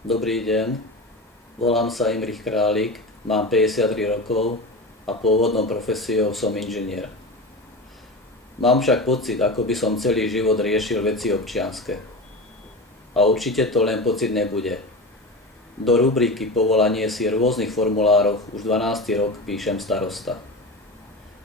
Dobrý deň, volám sa Imrich Králik, mám 53 rokov a pôvodnou profesiou som inžinier. Mám však pocit, ako by som celý život riešil veci občianske. A určite to len pocit nebude. Do rubriky Povolanie si v rôznych formulároch už 12. rok píšem starosta.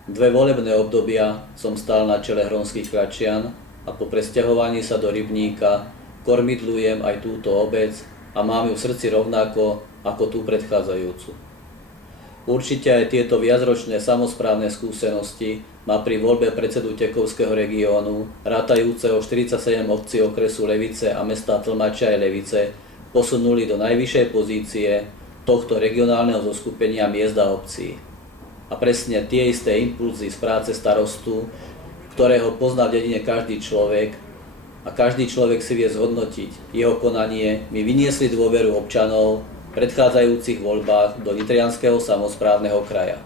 2 volebné obdobia som stál na čele Hronských Kľačian a po presťahovaní sa do Rybníka kormidľujem aj túto obec a mám ju v srdci rovnako ako tú predchádzajúcu. Určite aj tieto viacročné samosprávne skúsenosti ma pri voľbe predsedu Tekovského regiónu, rátajúceho 47 obcí okresu Levice a mesta Tlmače aj Levice, posunuli do najvyššej pozície tohto regionálneho zoskupenia miest a obcí. A presne tie isté impulzy z práce starostu, ktorého pozná v dedine každý človek, a každý človek si vie zhodnotiť jeho konanie, mi vyniesli dôveru občanov v predchádzajúcich voľbách do Nitrianskeho samosprávneho kraja.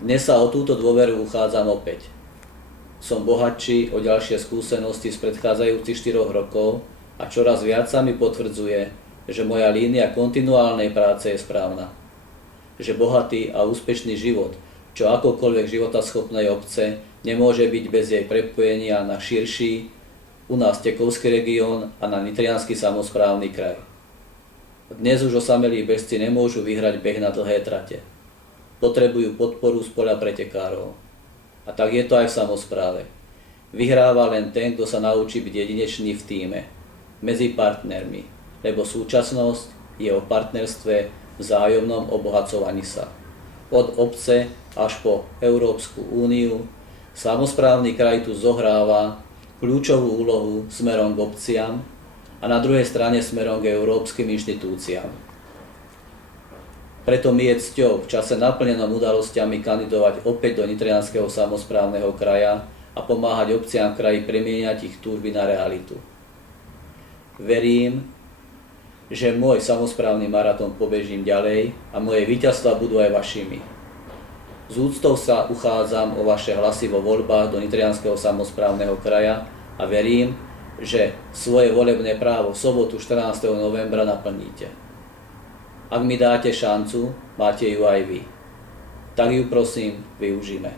Dnes sa o túto dôveru uchádzam opäť. Som bohatší o ďalšie skúsenosti z predchádzajúcich 4 rokov a čoraz viac sa mi potvrdzuje, že moja línia kontinuálnej práce je správna. Že bohatý a úspešný život, čo akokoľvek životaschopnej obce, nemôže byť bez jej prepojenia na širší, u nás Tekovský región a na Nitriansky samosprávny kraj. Dnes už osamelí bežci nemôžu vyhrať beh na dlhé trate. Potrebujú podporu z poľa pretekárov. A tak je to aj v samospráve. Vyhráva len ten, kto sa naučí byť jedinečný v tíme, medzi partnermi, lebo súčasnosť je o partnerstve, vzájomnom obohacovaní sa. Od obce až po Európsku úniu, samosprávny kraj tu zohráva kľúčovú úlohu smerom k obciam a na druhej strane smerom k európskym inštitúciám. Preto mi je cťou v čase naplnenom udalosťami kandidovať opäť do Nitrianskeho samosprávneho kraja a pomáhať obciam v kraji premieňať ich túžby na realitu. Verím, že môj samosprávny maratón pobežím ďalej a moje víťazstvá budú aj vašimi. S úctou sa uchádzam o vaše hlasy vo voľbách do Nitrianskeho samosprávneho kraja a verím, že svoje volebné právo v sobotu 14. novembra naplníte. Ak mi dáte šancu, máte ju aj vy. Tak ju prosím využíme.